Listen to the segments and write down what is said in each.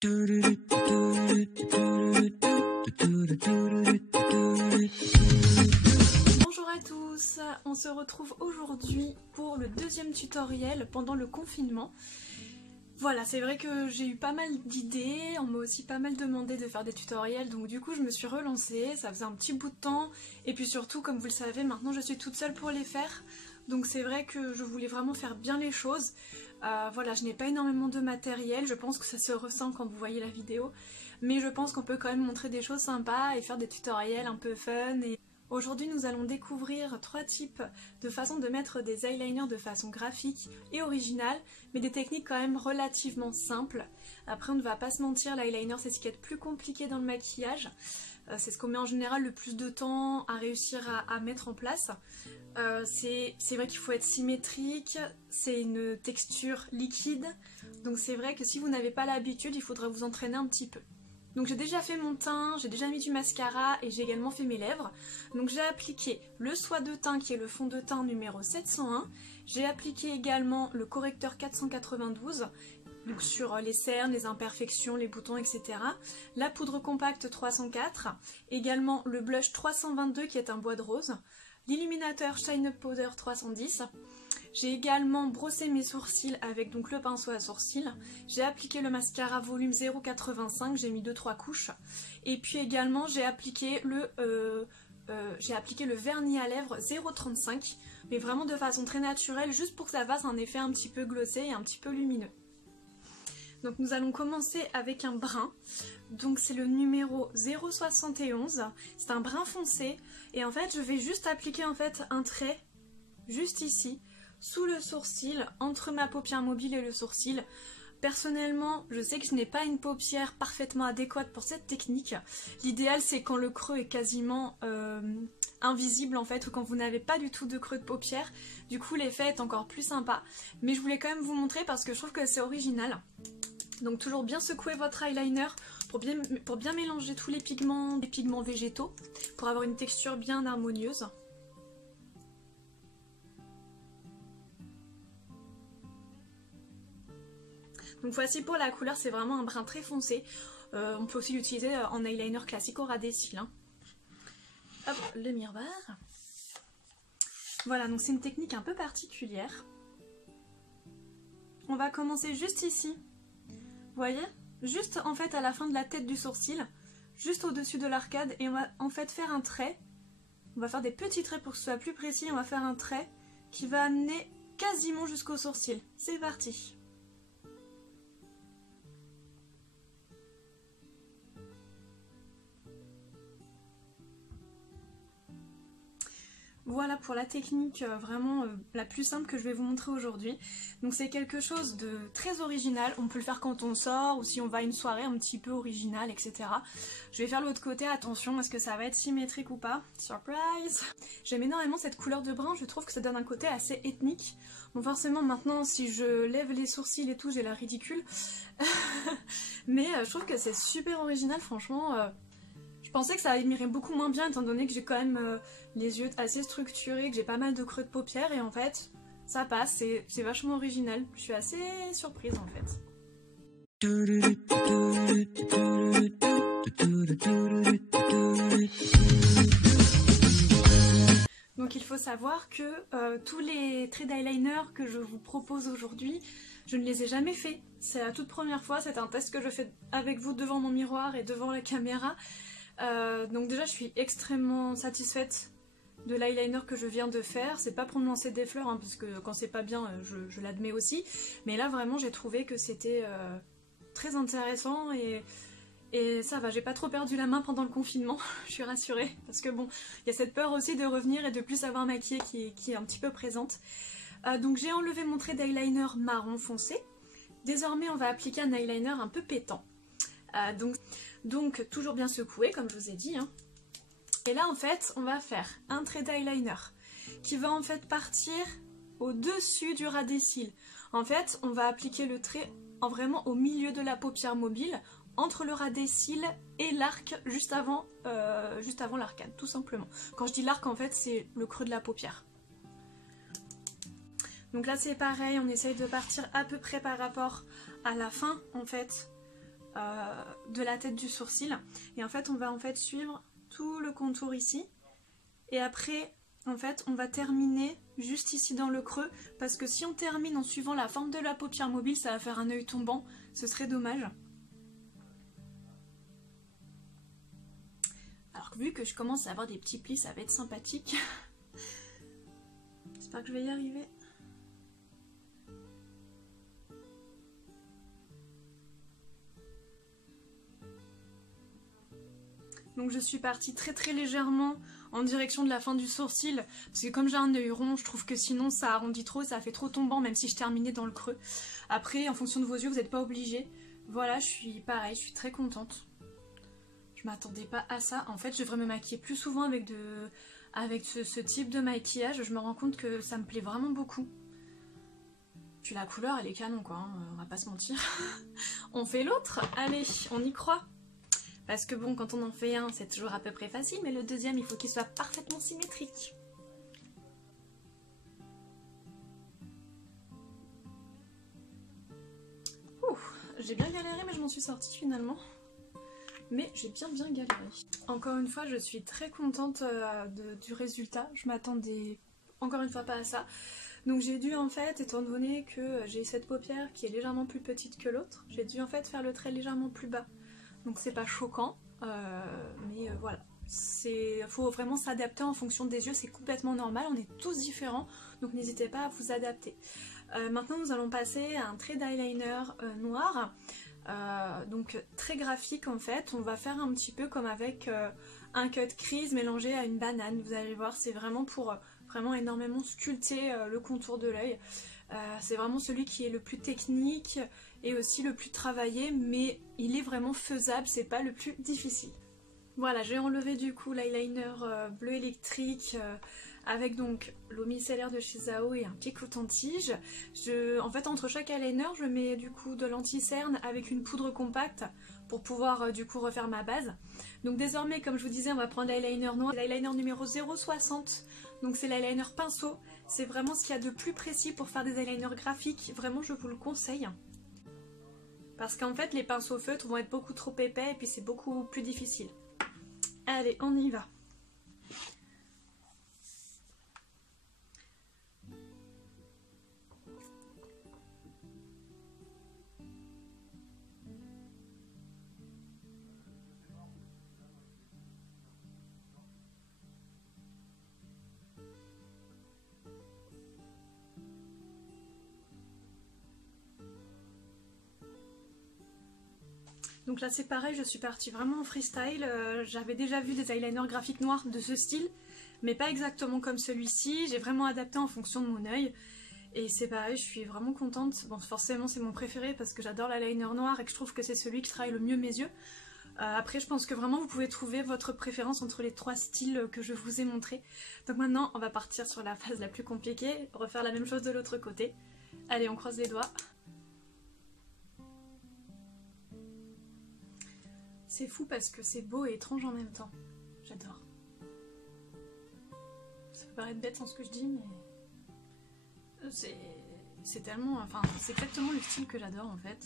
Bonjour à tous, on se retrouve aujourd'hui pour le deuxième tutoriel pendant le confinement. Voilà, c'est vrai que j'ai eu pas mal d'idées, on m'a aussi pas mal demandé de faire des tutoriels, donc du coup je me suis relancée, ça faisait un petit bout de temps, et puis surtout, comme vous le savez, maintenant je suis toute seule pour les faire, donc c'est vrai que je voulais vraiment faire bien les choses. Voilà, je n'ai pas énormément de matériel, je pense que ça se ressent quand vous voyez la vidéo, mais je pense qu'on peut quand même montrer des choses sympas et faire des tutoriels un peu fun. Aujourd'hui, nous allons découvrir 3 types de façons de mettre des eyeliners de façon graphique et originale, mais des techniques quand même relativement simples. Après, on ne va pas se mentir, l'eyeliner c'est ce qui est le plus compliqué dans le maquillage. C'est ce qu'on met en général le plus de temps à réussir à mettre en place. C'est vrai qu'il faut être symétrique, c'est une texture liquide, donc c'est vrai que si vous n'avez pas l'habitude, il faudra vous entraîner un petit peu. Donc j'ai déjà fait mon teint, j'ai déjà mis du mascara et j'ai également fait mes lèvres. Donc j'ai appliqué le soie de teint qui est le fond de teint numéro 701. J'ai appliqué également le correcteur 492 donc sur les cernes, les imperfections, les boutons, etc. La poudre compacte 304. Également le blush 322 qui est un bois de rose. L'illuminateur Shine Up Powder 310. J'ai également brossé mes sourcils avec donc le pinceau à sourcils. J'ai appliqué le mascara volume 0,85, j'ai mis 2-3 couches. Et puis également j'ai appliqué le vernis à lèvres 0,35, mais vraiment de façon très naturelle, juste pour que ça fasse un effet un petit peu glossé et un petit peu lumineux. Donc nous allons commencer avec un brun, donc c'est le numéro 071, c'est un brun foncé, et en fait je vais juste appliquer en fait un trait, juste ici, sous le sourcil, entre ma paupière mobile et le sourcil. Personnellement, je sais que je n'ai pas une paupière parfaitement adéquate pour cette technique. L'idéal c'est quand le creux est quasiment invisible en fait, ou quand vous n'avez pas du tout de creux de paupière. Du coup l'effet est encore plus sympa. Mais je voulais quand même vous montrer parce que je trouve que c'est original. Donc toujours bien secouer votre eyeliner pour bien mélanger tous les pigments végétaux, pour avoir une texture bien harmonieuse. Donc voici pour la couleur, c'est vraiment un brun très foncé. On peut aussi l'utiliser en eyeliner classique au ras des cils. Hein. Hop, le miroir. Voilà, donc c'est une technique un peu particulière. On va commencer juste ici. Vous voyez? Juste en fait à la fin de la tête du sourcil, juste au-dessus de l'arcade, et on va en fait faire un trait. On va faire des petits traits pour que ce soit plus précis, on va faire un trait qui va amener quasiment jusqu'au sourcil. C'est parti! Voilà pour la technique vraiment la plus simple que je vais vous montrer aujourd'hui. Donc c'est quelque chose de très original, on peut le faire quand on sort ou si on va à une soirée un petit peu originale, etc. Je vais faire l'autre côté, attention, est-ce que ça va être symétrique ou pas? Surprise! J'aime énormément cette couleur de brun, je trouve que ça donne un côté assez ethnique. Bon forcément maintenant si je lève les sourcils et tout j'ai l'air ridicule. Mais je trouve que c'est super original, franchement... Je pensais que ça irait beaucoup moins bien étant donné que j'ai quand même les yeux assez structurés, que j'ai pas mal de creux de paupières et en fait ça passe, c'est vachement original. Je suis assez surprise en fait. Donc il faut savoir que tous les traits d'eyeliner que je vous propose aujourd'hui, je ne les ai jamais faits. C'est la toute première fois, c'est un test que je fais avec vous devant mon miroir et devant la caméra. Donc déjà je suis extrêmement satisfaite de l'eyeliner que je viens de faire. C'est pas pour me lancer des fleurs, hein, parce que quand c'est pas bien je l'admets aussi. Mais là vraiment j'ai trouvé que c'était très intéressant et ça va, j'ai pas trop perdu la main pendant le confinement, je suis rassurée. Parce que bon, il y a cette peur aussi de revenir et de plus avoir maquillé qui est un petit peu présente. Donc j'ai enlevé mon trait d'eyeliner marron foncé. Désormais on va appliquer un eyeliner un peu pétant. Donc toujours bien secoué comme je vous ai dit. Hein. Et là en fait on va faire un trait d'eyeliner qui va en fait partir au-dessus du ras des cils. En fait on va appliquer le trait vraiment au milieu de la paupière mobile, entre le ras des cils et l'arc juste avant l'arcade tout simplement. Quand je dis l'arc en fait c'est le creux de la paupière. Donc là c'est pareil, on essaye de partir à peu près par rapport à la fin en fait de la tête du sourcil. Et en fait on va suivre tout le contour ici. Et après en fait on va terminer juste ici dans le creux. Parce que si on termine en suivant la forme de la paupière mobile, ça va faire un œil tombant. Ce serait dommage. Alors vu que je commence à avoir des petits plis, ça va être sympathique. J'espère que je vais y arriver. Donc je suis partie très légèrement en direction de la fin du sourcil, parce que comme j'ai un œil rond, je trouve que sinon ça arrondit trop, ça fait trop tombant, même si je terminais dans le creux. Après, en fonction de vos yeux, vous n'êtes pas obligés. Voilà, je suis pareil, je suis très contente. Je m'attendais pas à ça. En fait, je devrais me maquiller plus souvent avec ce type de maquillage. Je me rends compte que ça me plaît vraiment beaucoup. Puis la couleur, elle est canon quoi, hein, on va pas se mentir. On fait l'autre? Allez, on y croit. Parce que bon, quand on en fait un, c'est toujours à peu près facile, mais le deuxième, il faut qu'il soit parfaitement symétrique. J'ai bien galéré, mais je m'en suis sortie finalement. Mais j'ai bien galéré. Encore une fois, je suis très contente du résultat. Je m'attendais encore une fois pas à ça. Donc j'ai dû en fait, étant donné que j'ai cette paupière qui est légèrement plus petite que l'autre, j'ai dû en fait faire le trait légèrement plus bas. Donc c'est pas choquant, mais voilà. Faut vraiment s'adapter en fonction des yeux, c'est complètement normal, on est tous différents, donc n'hésitez pas à vous adapter. Maintenant nous allons passer à un trait d'eyeliner noir, donc très graphique en fait. On va faire un petit peu comme avec un cut crease mélangé à une banane, vous allez voir, c'est vraiment pour vraiment énormément sculpter le contour de l'œil. C'est vraiment celui qui est le plus technique et aussi le plus travaillé, mais il est vraiment faisable, c'est pas le plus difficile. Voilà, j'ai enlevé du coup l'eyeliner bleu électrique avec donc l'eau micellaire de chez Zao et un petit coton-tige. En fait, entre chaque eyeliner, je mets du coup de l'anti-cerne avec une poudre compacte pour pouvoir du coup refaire ma base. Donc désormais, comme je vous disais, on va prendre l'eyeliner noir, l'eyeliner numéro 0,60. Donc c'est l'eyeliner pinceau. C'est vraiment ce qu'il y a de plus précis pour faire des eyeliners graphiques. Vraiment, je vous le conseille. Parce qu'en fait, les pinceaux feutres vont être beaucoup trop épais et puis c'est beaucoup plus difficile. Allez, on y va. Donc là c'est pareil, je suis partie vraiment en freestyle, j'avais déjà vu des eyeliners graphiques noirs de ce style, mais pas exactement comme celui-ci, j'ai vraiment adapté en fonction de mon œil, et c'est pareil, je suis vraiment contente. Bon forcément c'est mon préféré parce que j'adore l'eyeliner noir et que je trouve que c'est celui qui travaille le mieux mes yeux. Après je pense que vraiment vous pouvez trouver votre préférence entre les trois styles que je vous ai montrés. Donc maintenant on va partir sur la phase la plus compliquée, refaire la même chose de l'autre côté. Allez on croise les doigts. C'est fou parce que c'est beau et étrange en même temps. J'adore. Ça peut paraître bête sans ce que je dis, mais c'est tellement... Enfin, c'est exactement le style que j'adore en fait.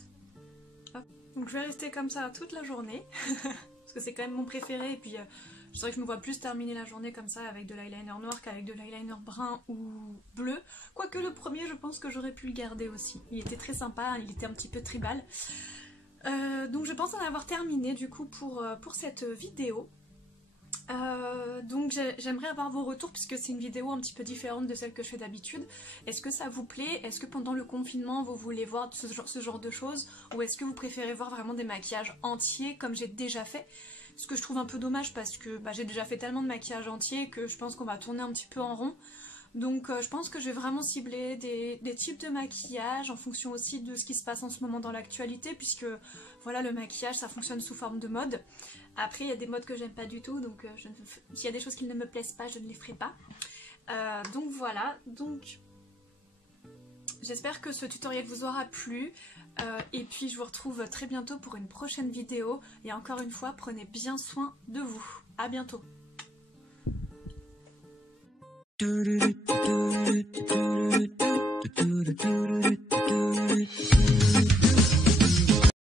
Hop. Donc je vais rester comme ça toute la journée, parce que c'est quand même mon préféré, et puis je dirais que je me vois plus terminer la journée comme ça avec de l'eyeliner noir qu'avec de l'eyeliner brun ou bleu. Quoique le premier, je pense que j'aurais pu le garder aussi. Il était très sympa, il était un petit peu tribal. Donc je pense en avoir terminé du coup pour cette vidéo. Donc j'aimerais avoir vos retours puisque c'est une vidéo un petit peu différente de celle que je fais d'habitude. Est-ce que ça vous plaît? Est-ce que pendant le confinement vous voulez voir ce genre de choses? Ou est-ce que vous préférez voir vraiment des maquillages entiers comme j'ai déjà fait? Ce que je trouve un peu dommage parce que j'ai déjà fait tellement de maquillage entier que je pense qu'on va tourner un petit peu en rond. Donc je pense que je vais vraiment cibler des types de maquillage en fonction aussi de ce qui se passe en ce moment dans l'actualité, puisque voilà, le maquillage ça fonctionne sous forme de mode. Après il y a des modes que j'aime pas du tout, donc s'il y a des choses qui ne me plaisent pas, je ne les ferai pas. Donc voilà, donc j'espère que ce tutoriel vous aura plu. Et puis je vous retrouve très bientôt pour une prochaine vidéo. Et encore une fois, prenez bien soin de vous. À bientôt. Do do do do do do do do do do do do.